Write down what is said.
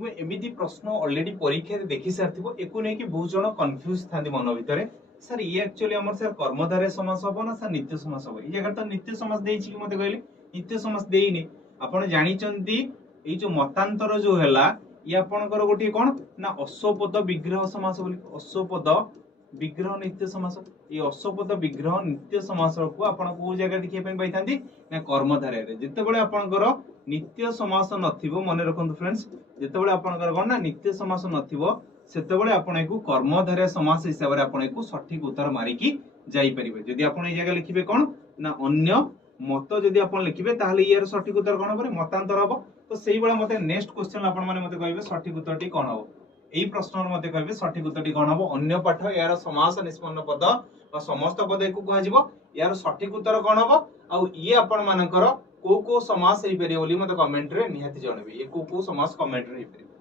तुम एमिति प्रश्न ऑलरेडी परीक्षा देखि सारथिबो एको नै कि बहुत जण कंफ्यूज थांदी मन भितरे सर ये एक्चुअली हमर सर कर्मधारय समास हबो ना सर नित्य समास हबो ई जगह तो नित्य समास देछि कि मते कहले नित्य समास देइनी आपण जानि चंती ए जो मतांतर जो हैला ये आपनकर गोटी कोन ना अश्वपद विग्रह समास बोली अश्वपद विग्रह नित्य समास ये अश्वपद विग्रह नित्य समास को आपण को जगह देखि पय पाइथांती ना कर्मधारय रे जेतेबेले आपनकर नित्य समास नथिबो मने रखंतु फ्रेंड्स जेतेबेले आपनकर कोन ना नित्य समास नथिबो सेतेबेले आपण को कर्मधारय समास हिसाब रे आपण को सठिक उत्तर मारी की जाई परिबे जदी आपण ए जगह लिखिबे कोन ना अन्य मत जदी आपण लिखिबे ताहले यार सठिक उत्तर कोन हबो मतांतर हबो तो सेही बेला मते नेक्स्ट क्वेश्चन आपण माने मते कहबे सठिक उत्तरटी कोन हबो एही प्रश्न मते कहबे सठिक उत्तरटी कोन हबो अन्य पाठ यार समास निष्पन्न पद और समस्त पद एको कुहा जिवो यार सठिक उत्तर कोन हबो आ ये आपण मानकर को समास हेई परियो बोली मते कमेंट रे निहाती जणबे एको को समास कमेंट रे हेई परियो।